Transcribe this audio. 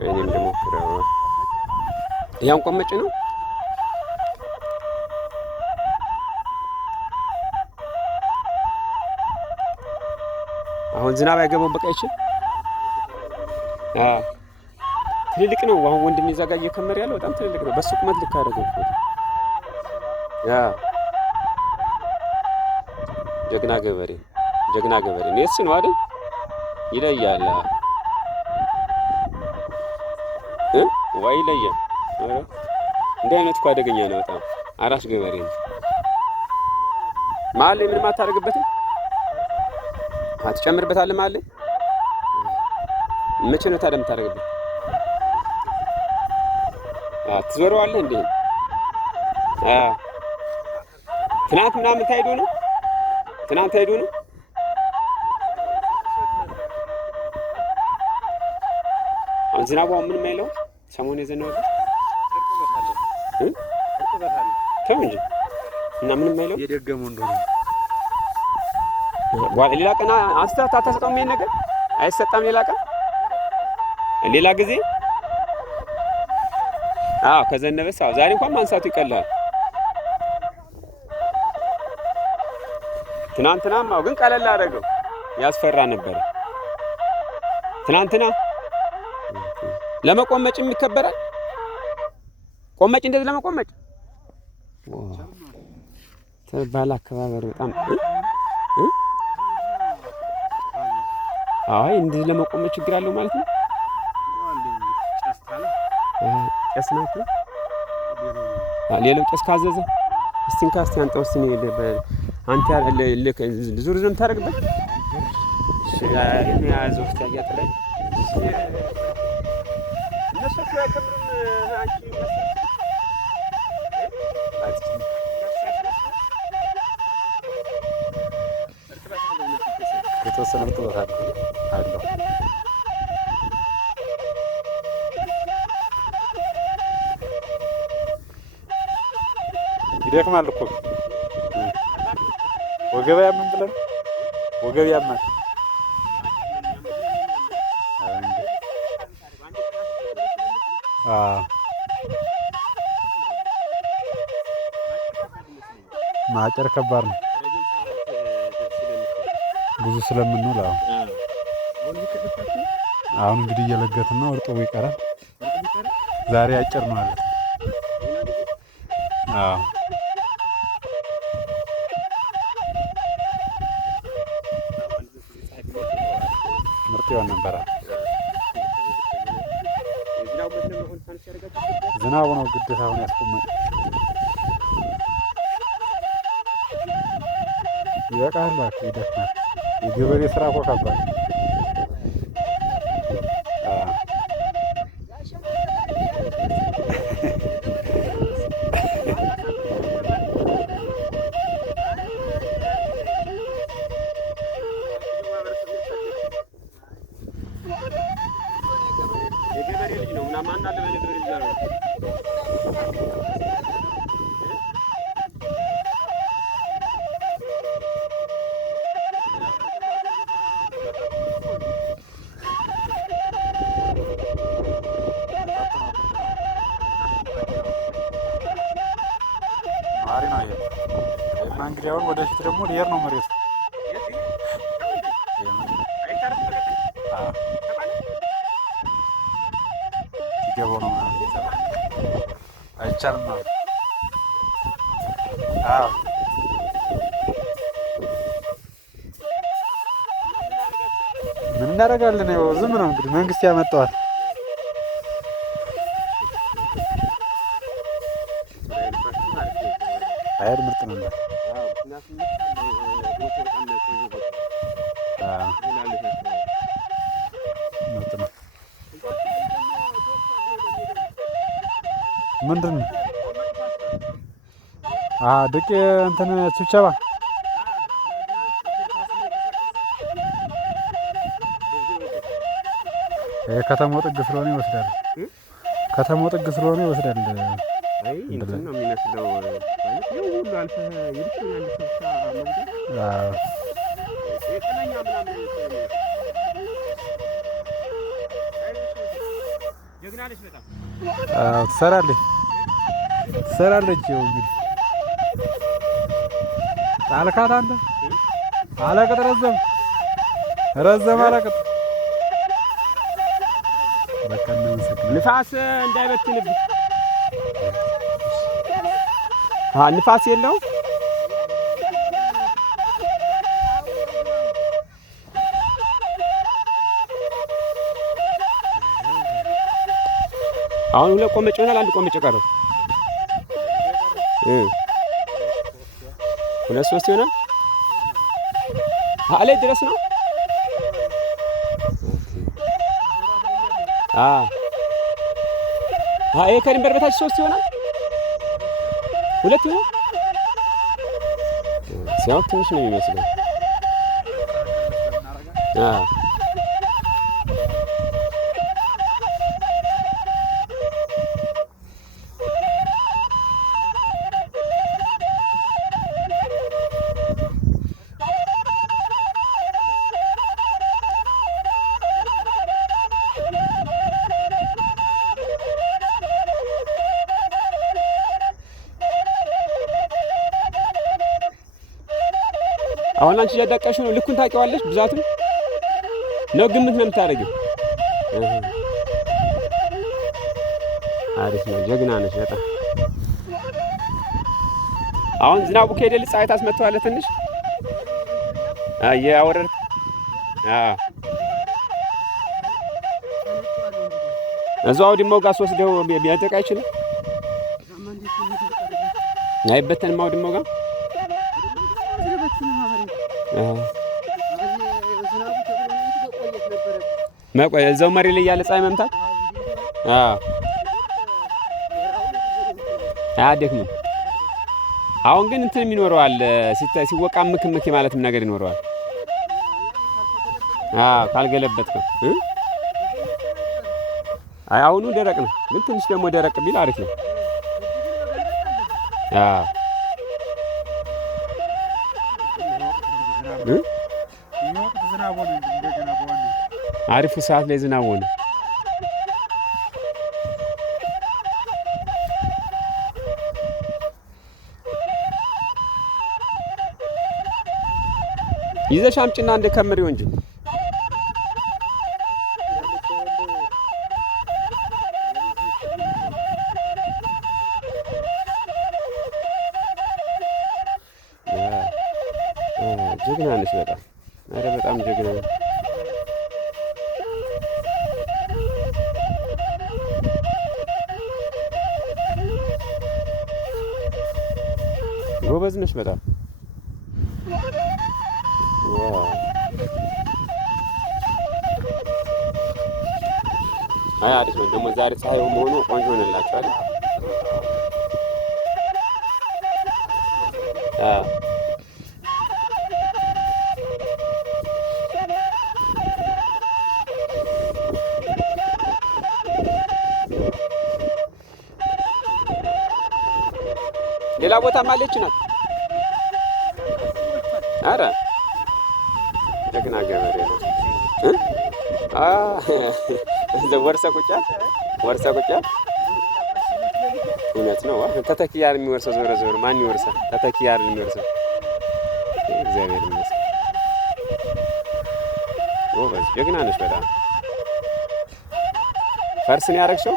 እኔም ልሞክረው። ያን ቆመጭ ነው። አሁን ዝናብ አይገባው በቃ ይችል ትልልቅ ነው። አሁን ወንድም ይዛጋ እየከመረ ያለው በጣም ትልልቅ ነው። በሱ ቁመት ልክ አደረገው። ጀግና ገበሬ ነው እሱ ነው አይደል? ይለያል ወይ ይለያል። እንደ አይነት እኮ አደገኛ ነው በጣም አራስ ገበሬ ነው። መሀል ላይ ምንም አታደርግበትም፣ አትጨምርበታለህ መሀል ላይ። መቼ ነው ታዲያ የምታደርግበት? ትዞረዋለህ እንዴ? ትናንት ምናምን ታይዶ ነው። አሁን ዝናቡ ምንም አይለውም። ሰሞኑን የዘነበው ተው እንጂ እና ምንም አይለውም። የደገመው እንደሆነ ሌላ ቀን አንስተህ አታሰጠውም። ይሄን ነገር አይሰጣም። ሌላ ቀን ሌላ ጊዜ ከዘነበስ ዛሬ እንኳን ማንሳቱ ይቀላል። ትናንትናም ግን ቀለል አደረገው። ያስፈራ ነበር ትናንትና። ለመቆመጭም ይከበራል። ቆመጭ እንደዚህ ለመቆመጭ ተባለ አከባበር በጣም እንደዚህ ለመቆመጭ ችግር አለው ማለት ነው። ቄስ ናቸው። ሌላው ቄስ ካዘዘ እስቲን ካስቲ አንተው እስቲ አንተ ዙር ዝም ታደርግበት እኔ ያዘው እስቲ ያያጥላይ እነሱ ያከብሩን አንቺ ከተወሰነ ጥበቃ አለው። ይደክማል እኮ ወገብ ያምን ብለን ወገብ ያማል። ማጨር ከባድ ነው ብዙ ስለምንውል። አሁን እንግዲህ እየለገትን ነው። እርጥቡ ይቀራል። ዛሬ አጭር ነው አለ። ምርጥ ይሆን ነበረ። ዝናቡ ነው ግዴታ አሁን ያስቆመን። ይበቃል እባክህ፣ ይደክማል። የገበሬ ስራ እኮ ከባድ። የገበሬ ልጅ ነው ምናምን አንድ አለ በነገር ልጅ ነው። ማሪ ነው ይሄ። እንግዲህ አሁን ወደፊት ደግሞ ሊሄድ ነው መሬቱ። ይገባው ነው አይቻልም ማለት ምን እናደርጋለን? ያው ዝም ነው እንግዲህ መንግስት ያመጣዋል። አይደል? ምርጥ ነው። ምንድን ነው ድቅ እንትን ስብሰባ ከተማው ጥግ ስለሆነ ይወስዳል። ከተማው ጥግ ስለሆነ ይወስዳል። አይ እንትን ነው የሚመስለው ማለት ነው። ሁሉ አልፈህ ይልኩኛል ስልሳ መንገድ የቀለኛ ምናምን ጀግና ነሽ በጣም። ትሰራለች። ይኸው እንግዲህ ጣልካት አንተ አለቅጥ ረዘም አለቅጥ። በቃ ንፋስ እንዳይበትንብህ። ንፋስ የለው አሁን ሁለት ቆመጭ ይሆናል። አንድ ቆመጭ ቀረው። ሁለት ሶስት ይሆናል። አለ ድረስ ነው። ይሄ ከድንበር በታች ሶስት ይሆናል። ሁለት ይሆናል። ሲያው ትንሽ ነው የሚመስለው። አሁን አንቺ እያዳቀሽው ነው። ልኩን ታውቂዋለሽ? ብዛቱን ነው ግምት ነው የምታደርጊው? አሪፍ ነው። ጀግና ነሽ በጣም። አሁን ዝናቡ ከሄደ ፀሐይ ታስመታዋለህ ትንሽ ያወረድ እዛው ድሞው ጋር ወስደው ቢያጠቃ አይችልም። አይበተንም። አው ድሞው ጋር መቆየ እዛው መሬት ላይ ያለ ፀሐይ መምታት አያደክምም። አሁን ግን እንትን ይኖረዋል ሲወቃ ምክምክ ማለትም ነገር ይኖረዋል። ካልገለበጥከው አሁኑ ደረቅ ነው፣ ግን ትንሽ ደግሞ ደረቅ ቢል አሪፍ ነው። አሪፉ ሰዓት ላይ ዝናብ ሆነ። ይዘሽ አምጪና እንደ ከምሪው እንጂ ጀግና ነሽ በጣም። ኧረ በጣም ጀግና ነሽ። ጎበዝ ነሽ በጣም። አሪፍ ነው ደግሞ ዛሬ ፀሐዩ መሆኑ ቆንጆ ሆነላችኋል። ሌላ ቦታም አለች ናት። ኧረ ጀግና ገበሬ ነው። ወርሰ ቁጫ እውነት ነው። ተተኪ ያር የሚወርሰው ዞረ ዞረ ማን ይወርሳል? ተተኪ ያር የሚወርሰው እግዚአብሔር ይመስገን። ጎበዝ ጀግና ነሽ በጣም። ፈርስን ያረግሽው